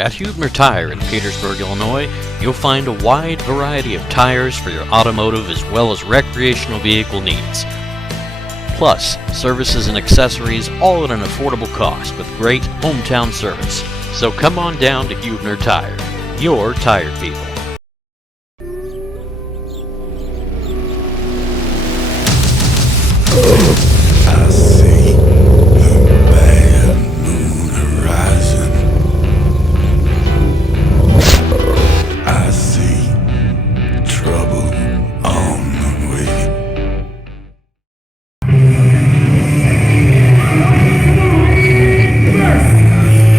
At Huebner Tire in Petersburg, Illinois, you'll find a wide variety of tires for your automotive as well as recreational vehicle needs. Plus, services and accessories all at an affordable cost with great hometown service. So come on down to Huebner Tire, your tire people. I see the bad moon horizon. I see trouble on the way.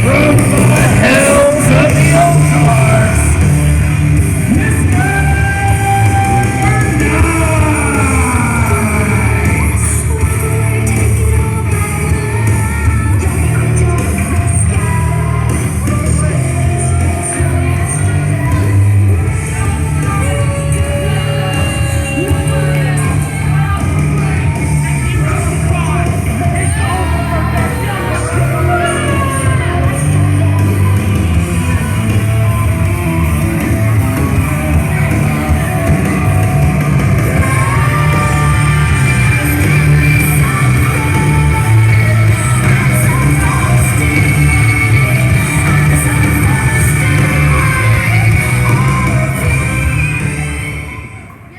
From the hills of the Ozarks,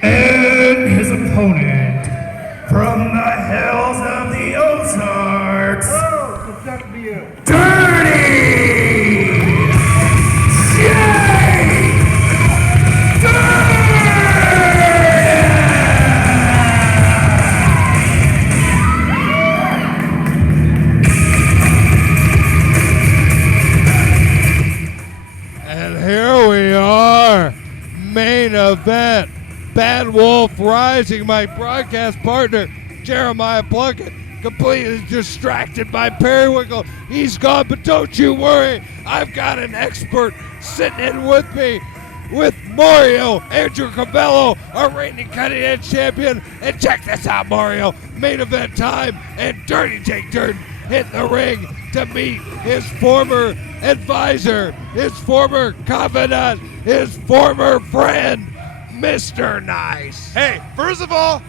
and his opponent from the hills of the Ozarks, Dirdy! And here we are, main event. Bad Wolf Rising, my broadcast partner, Jeremiah Plunkett, completely distracted by Periwinkle. He's gone, but don't you worry. I've got an expert sitting in with me, with Mario, Andrew Cabello, our reigning cutting edge champion. And check this out, Mario. Main event time, and Dirty Jake Dirden hit the ring to meet his former advisor, his former confidant, his former friend, Mr. Nice. Hey, first of all,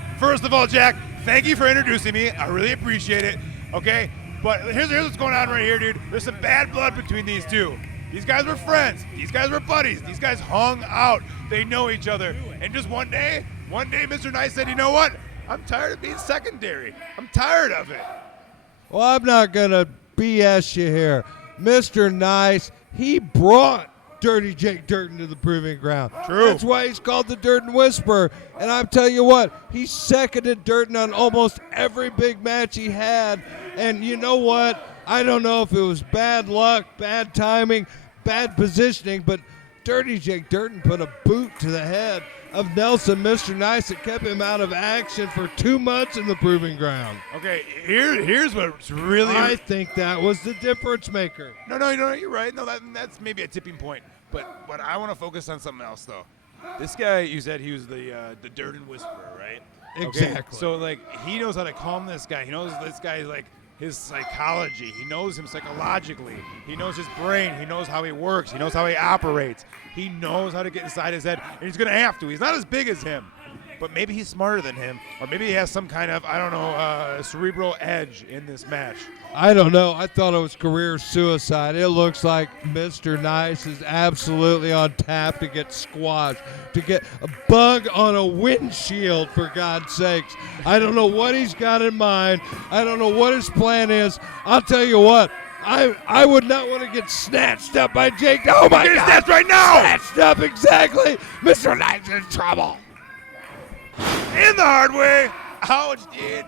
Jack, thank you for introducing me. I really appreciate it. Okay, but here's what's going on right here, dude. There's some bad blood between these two. These guys were friends. These guys were buddies. These guys hung out. They know each other. And just one day, Mr. Nice said, you know what? I'm tired of being secondary. I'm tired of it. Well, I'm not going to BS you here. Mr. Nice, he brought Dirty Jake Dirden to the proving ground. True. That's why he's called the Dirden Whisperer. And I'm telling you what, he seconded Dirden on almost every big match he had. And you know what? I don't know if it was bad luck, bad timing, bad positioning, but Dirty Jake Dirden put a boot to the head of Nelson, Mr. Nice, that kept him out of action for 2 months in the proving ground. Okay, here's what's really... I think that was the difference maker. No, you're right. No, that's maybe a tipping point. But I want to focus on something else, though. This guy, you said he was the Dirden Whisperer, right? Exactly. Okay, so, like, he knows how to calm this guy. He knows this guy, like, his psychology. He knows him psychologically. He knows his brain. He knows how he works. He knows how he operates. He knows how to get inside his head, and he's going to have to. He's not as big as him, but maybe he's smarter than him, or maybe he has some kind of, I don't know, cerebral edge in this match. I don't know. I thought it was career suicide. It looks like Mr. Nice is absolutely on tap to get squashed, to get a bug on a windshield, for God's sakes. I don't know what he's got in mind. I don't know what his plan is. I'll tell you what. I would not want to get snatched up by Jake. Oh, my God. Snatched right now. Snatched up, exactly. Mr. Nice is in trouble. In the hard way. Ouch, dude.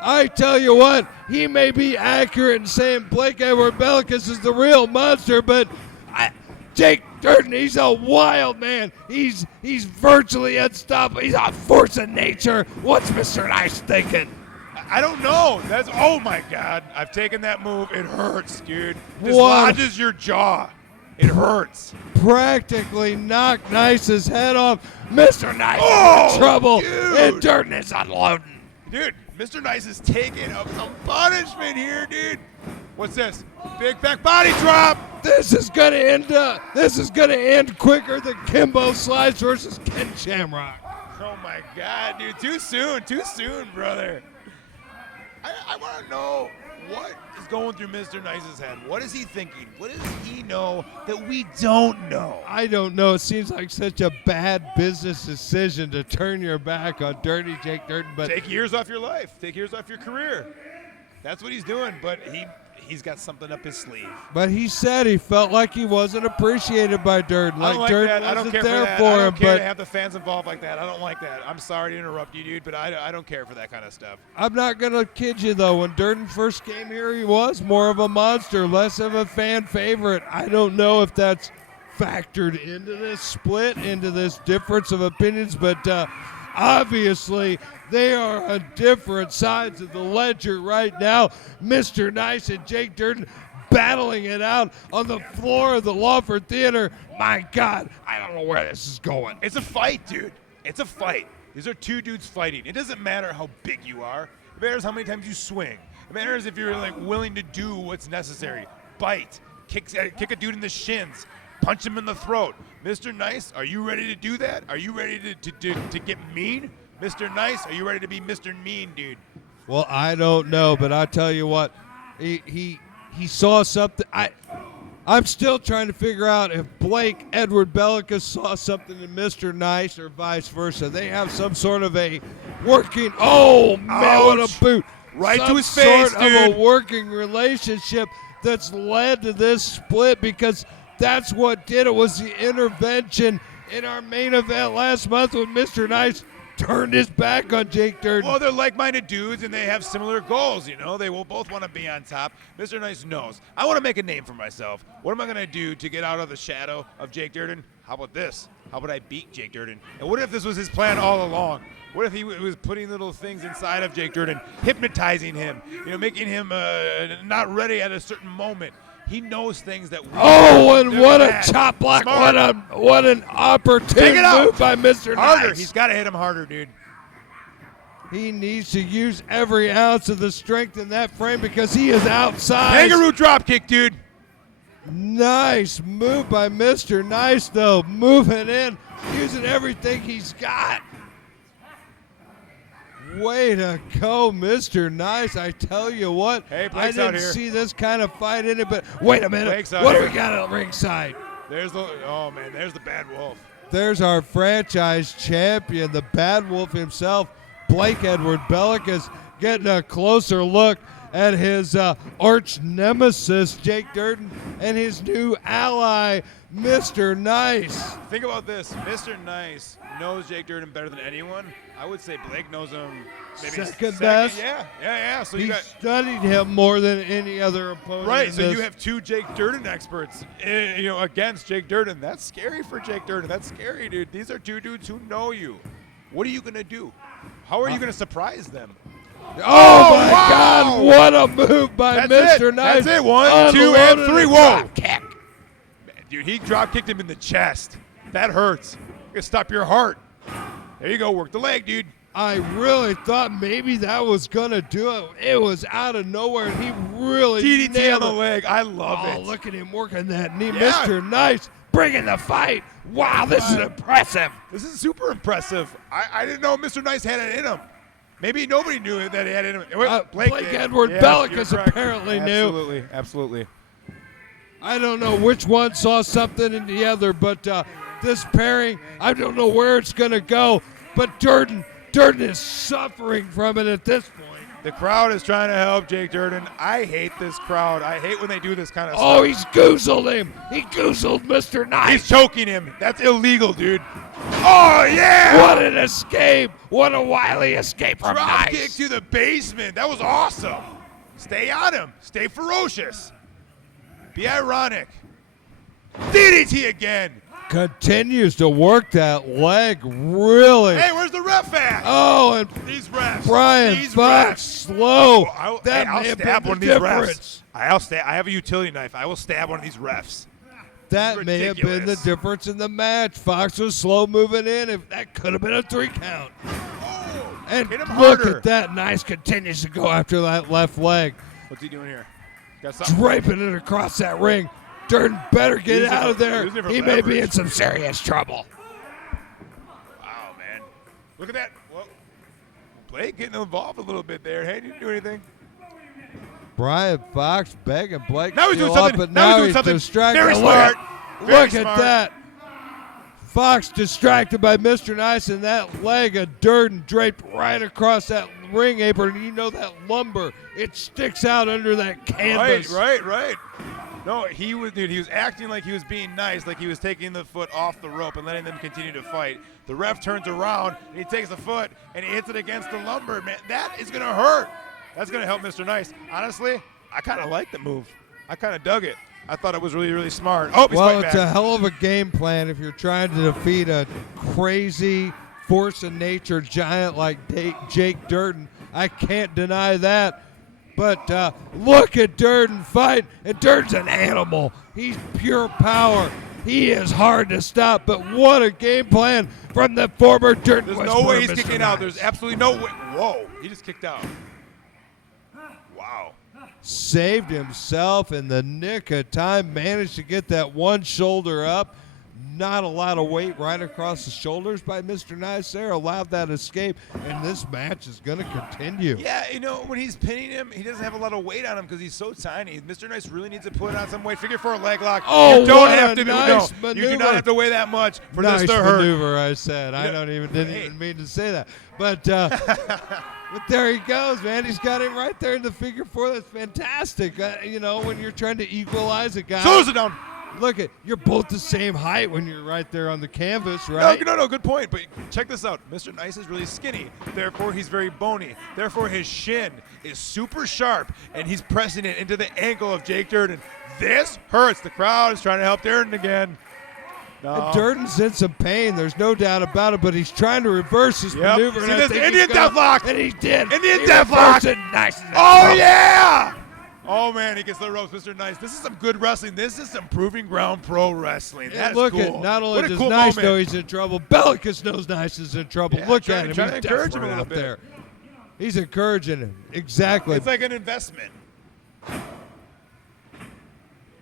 I tell you what, he may be accurate in saying Blake Edward Bellicus is the real monster, but Jake Dirden, he's a wild man. He's virtually unstoppable. He's a force of nature. What's Mr. Nice thinking? I don't know. Oh my God. I've taken that move. It hurts, dude. Dislodges your jaw. It hurts. Practically knocked Nice's head off. Mr. Nice is in trouble, dude. And Dirden is unloading. Dude, Mr. Nice is taking up some punishment here, dude. What's this? Big back body drop. This is gonna end. This is gonna end quicker than Kimbo Slice versus Ken Shamrock. Oh my God, dude! Too soon, brother. I want to know what is going through Mr. Nice's head. What is he thinking? What does he know that we don't know? I don't know. It seems like such a bad business decision to turn your back on Dirty Jake Dirden. But Take years off your life. Take years off your career. That's what he's doing. But he's got something up his sleeve. But he said he felt like he wasn't appreciated by Dirden. I don't like Dirden that. I don't wasn't care there for that. for I him. don't care But to have the fans involved like that. I don't like that. I'm sorry to interrupt you, dude, but I don't care for that kind of stuff. I'm not gonna kid you though. When Dirden first came here, he was more of a monster, less of a fan favorite. I don't know if that's factored into this split, into this difference of opinions, but obviously they are on different sides of the ledger right now. Mr. Nice and Jake Dirden battling it out on the floor of the Lawford Theater. My God, I don't know where this is going. It's a fight, dude. It's a fight. These are two dudes fighting. It doesn't matter how big you are. It matters how many times you swing. It matters if you're willing to do what's necessary. Bite, kick a dude in the shins, punch him in the throat. Mr. Nice, are you ready to do that? Are you ready to get mean? Mr. Nice, are you ready to be Mr. Mean, dude? Well, I don't know, but I tell you what, he saw something. I'm still trying to figure out if Blake Edward Bellica saw something in Mr. Nice or vice versa. They have some sort of a working. Oh man, what a boot! Right some to his face, sort dude. of a working relationship that's led to this split, because that's what did it. Was the intervention in our main event last month when Mr. Nice turned his back on Jake Dirden. Well, they're like-minded dudes, and they have similar goals, you know? They will both want to be on top. Mr. Nice knows. I want to make a name for myself. What am I going to do to get out of the shadow of Jake Dirden? How about this? How about I beat Jake Dirden? And what if this was his plan all along? What if he was putting little things inside of Jake Dirden, hypnotizing him, making him not ready at a certain moment? He knows things that we and what a bad. chop block. Smart. What an opportune Take it out. move by Mr. Harder. Nice. He's got to hit him harder, dude. He needs to use every ounce of the strength in that frame because he is outside. Kangaroo drop kick, dude. Nice move by Mr. Nice, though. Moving in, using everything he's got. Way to go, Mr. Nice. I tell you what, Hey, I Blake's out didn't here. see this kind of fight in it, but wait a minute. Blake's out What do here. we got at ringside? There's the bad wolf. There's our franchise champion, the Bad Wolf himself, Blake Edward Bellica's getting a closer look at his arch nemesis, Jake Dirden, and his new ally, Mr. Nice. Think about this. Mr. Nice knows Jake Dirden better than anyone. I would say Blake knows him maybe Second best? Yeah. So He you got studied him more than any other opponent. right. in So this. you have two Jake Dirden experts, against Jake Dirden. That's scary for Jake Dirden. That's scary, dude. These are two dudes who know you. What are you gonna do? How are you gonna surprise them? Oh my wow. God! What a move by That's Mr. it. Nice. That's it. 1, 2, and Unloaded 3. a Whoa! drop kick. Dude, he drop kicked him in the chest. That hurts. You gotta stop your heart. There you go. Work the leg, dude. I really thought maybe that was gonna do it. It was out of nowhere, and he really DDT nailed on the it. leg. I love Oh, it. look at him working that knee. Yeah. Mr. Nice bringing the fight. Wow, this is impressive. This is super impressive. I didn't know Mr. Nice had it in him. Maybe nobody knew that he had it in him. Well, Blake did. Edward Yes, Bellica's you're correct. apparently knew. Absolutely. I don't know which one saw something in the other, but this pairing, I don't know where it's going to go. But Dirden is suffering from it at this point. The crowd is trying to help Jake Dirden. I hate this crowd. I hate when they do this kind of Oh, stuff. he's goozled him. He goozled Mr. Nice. He's choking him. That's illegal, dude. Oh, yeah! What an escape. What a wily escape from Drop Nice. kick to the basement. That was awesome. Stay on him. Stay ferocious. Be ironic. DDT again. Continues to work that leg, really. Hey, where's the ref at? Oh, and These refs. Brian These Fox, refs. slow. I'll That may have stab been one of the these difference. refs. I have a utility knife. I will stab one of these refs. That may have been the Ridiculous. difference in the match. Fox was slow moving in. If that could have been a 3 count. And Hit him look harder. at that. Nice continues to go after that left leg. What's he doing here? draping it across that ring. Durden better get Using out of it- there. using it for He may be in leverage. some serious trouble. Wow, man. Look at that. Well, Blake getting involved a little bit there. Hey, didn't do anything. Brian Fox begging Blake Now to he's doing steal up, something. but Now he's doing something distracted. very Look smart. at- Very Look smart. at that. Fox distracted by Mr. Nice, and that leg of Durden draped right across that ring apron. You know that lumber, it sticks out under that canvas. Right. No, he was acting like he was being nice, like he was taking the foot off the rope and letting them continue to fight. The ref turns around and he takes the foot and he hits it against the lumber. Man, that is gonna hurt. That's gonna help Mr. Nice. Honestly, I kind of like the move. I kind of dug it. I thought it was really, really smart. Oh, he's Well, fighting it's back. a hell of a game plan if you're trying to defeat a crazy force of nature giant like Jake Durden. I can't deny that. But look at Durden fight, and Durden's an animal. He's pure power. He is hard to stop, but what a game plan from the former Durden There's Whisperer, no way he's Mr. kicking out. Nice. There's absolutely no way. Whoa, he just kicked out. Wow. Saved himself in the nick of time, managed to get that one shoulder up. Not a lot of weight right across the shoulders by Mr. Nice there. Allowed that escape, and this match is going to continue. Yeah, when he's pinning him, he doesn't have a lot of weight on him because he's so tiny. Mr. Nice really needs to put on some weight. Figure 4 leg lock. Oh, you don't what have a to be. nice No, you do maneuver. not have to weigh that much for Nice this to hurt. maneuver, I said. I didn't Hey. even mean to say that. But but there he goes, man. He's got him right there in the figure 4. That's fantastic. When you're trying to equalize a guy. Slows it down. Look, you're both the same height when you're right there on the canvas, right? No, good point. But check this out. Mr. Nice is really skinny. Therefore, he's very bony. Therefore, his shin is super sharp, and he's pressing it into the ankle of Jake Durden. This hurts. The crowd is trying to help Durden again. No. And Durden's in some pain. There's no doubt about it, but he's trying to reverse his Yep. maneuver. See and I this think Indian he's gonna- deathlock? And he did. Indian He deathlock? reversed it nice. Oh, yeah! Oh, man, he gets the ropes. Mr. Nice. This is some good wrestling. This is some proving ground pro wrestling. And That's look cool. at not only What a does cool Nice moment. know he's in trouble, Bellicus knows Nice is in trouble. Yeah, Look trying at him. to He's encourage him a desperate little out bit. there. He's encouraging him. Exactly. It's like an investment.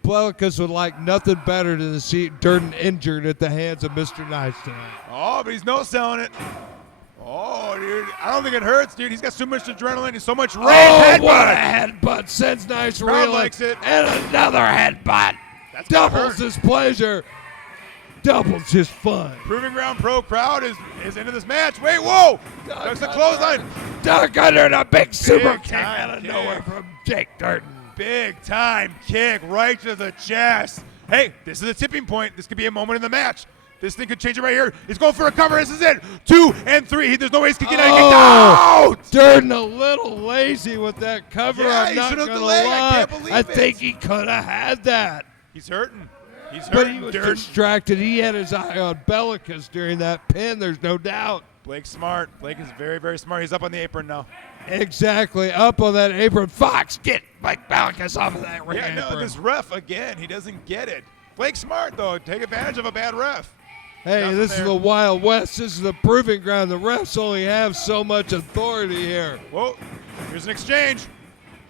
Bellicus would like nothing better than to see Durden injured at the hands of Mr. Nice tonight. Oh, but he's no-selling it. Oh, dude. I don't think it hurts, dude. He's got so much adrenaline and so much rage. Oh, what a Headbutt. headbutt. Sends Nice Crowd reeling. likes it. And another headbutt. That's gonna Doubles hurt. his pleasure. Doubles his fun. Proving ground pro crowd is into this match. Wait, whoa! That's the clothesline. Duck under the big super kick time out of kick. nowhere from Jake Durden. Big time kick right to the chest. Hey, this is a tipping point. This could be a moment in the match. This thing could change it right here. He's going for a cover. This is it. 2 and 3. There's no way he's kicking out. He kicked out. Durden a little lazy with that cover. Yeah, I'm he not should going have to delayed. I lie. can't believe I it. think he could have had that. He's hurting. He's But hurting. he was Durden. distracted. He had his eye on Bellicus during that pin. There's no doubt. Blake's smart. Blake is very, very smart. He's up on the apron now. Exactly. Up on that apron. Fox, get Mike Bellicus off of that ring Yeah, no, apron. this ref, again, he doesn't get it. Blake's smart, though. Take advantage of a bad ref. Hey, Nothing this is there. the Wild West. This is the proving ground. The refs only have so much authority here. Whoa, here's an exchange.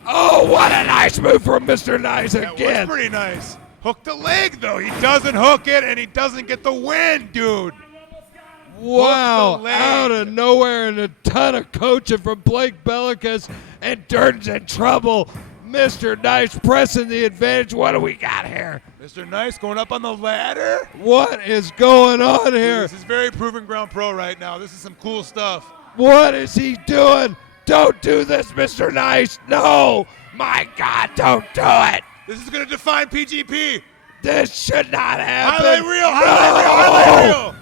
Oh, what a nice move from Mr. Nice That again. was pretty nice. Hook the leg, though. He doesn't hook it, and he doesn't get the win, dude. Wow, Hook the leg. out of nowhere and a ton of coaching from Blake Bellicus, and Durden's in trouble. Mr. Nice pressing the advantage. What do we got here? Mr. Nice going up on the ladder. What is going on here? This is very proving ground pro right now. This is some cool stuff. What is he doing? Don't do this, Mr. Nice. No. My God, don't do it. This is going to define PGP. This should not happen. Highlight reel, No. highlight reel.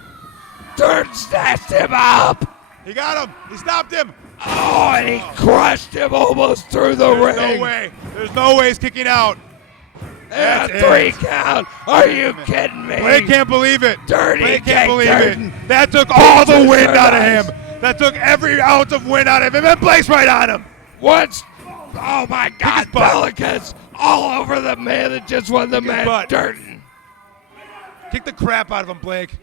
Durden snatched him up. He got him. He stopped him. Oh, and he crushed him almost through the There's ring. no way. There's no way he's kicking out. And That's a 3 it. count. Are you kidding me? Blake can't believe it. Dirty Blake Jake can't believe Dirden. it. That took all the Mr. wind out of Nice. him. That took every ounce of wind out of him. And Blake's right on him. What's? Oh my God, his butt. Bellicus all over the man that just won the Kick his match, butt. Durden. Kick the crap out of him, Blake.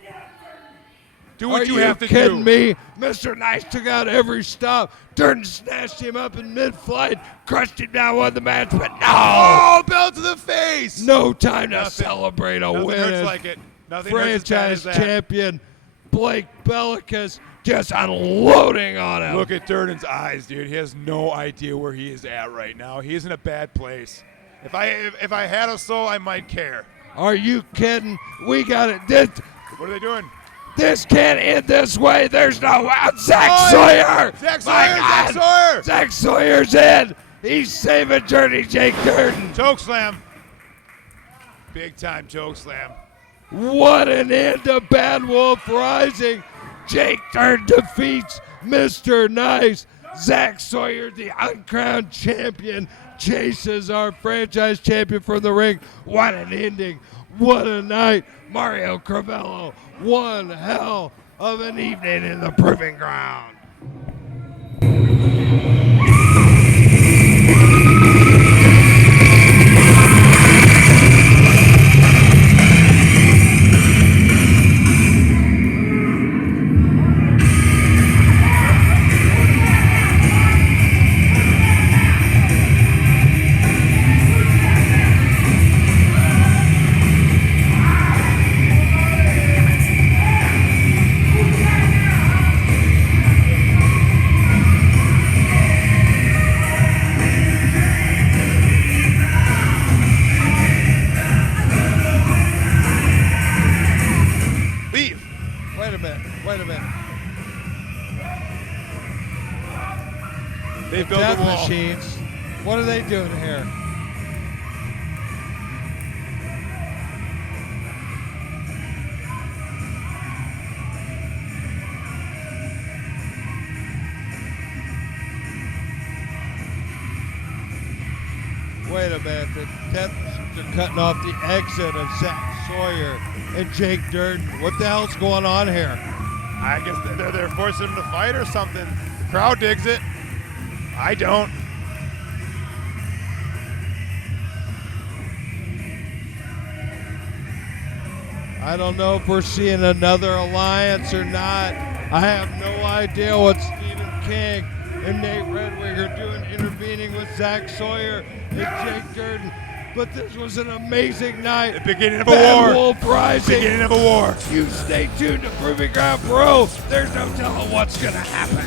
Do what Are you have to kidding do. me? Mr. Nice took out every stop. Dirden snatched him up in mid-flight, crushed him down, won the match, but no! Oh, belt to the face! No time to Nothing- celebrate a Nothing win. hurts as like it. Nothing hurts as bad as franchise that. champion Blake Bellicus just unloading on him. Look at Durden's eyes, dude. He has no idea where he is at right now. He's in a bad place. If I had a soul, I might care. Are you kidding? We got it. What are they doing? This can't end this way. There's no out. Zach Oh, Sawyer. Zach My Sawyer! God. Zach Sawyer! Zach Sawyer's in. He's saving Dirty Jake Dirden. Choke slam. Big time choke slam. What an end to Bad Wolf Rising. Jake Dirden defeats Mr. Nice. Zach Sawyer, the uncrowned champion, chases our franchise champion from the ring. What an ending. What a night. Mario Crivello, one hell of an evening in the Proving Ground. Leave. Wait a minute. They built Death a wall. machines. What are they doing here? Wait a minute. The Death machines are cutting off the exit of Zach Sawyer and Jake Durden. What the hell's going on here? I guess they're forcing him to fight or something. The crowd digs it. I don't. I don't know if we're seeing another alliance or not. I have no idea what Stephen King and Nate Redwig are doing, intervening with Zach Sawyer and Jake Durden. But this was an amazing night. The beginning of a Bad war. Wolf Rising. Beginning of a war. You stay tuned to Proving Ground Pro. There's no telling what's going to happen.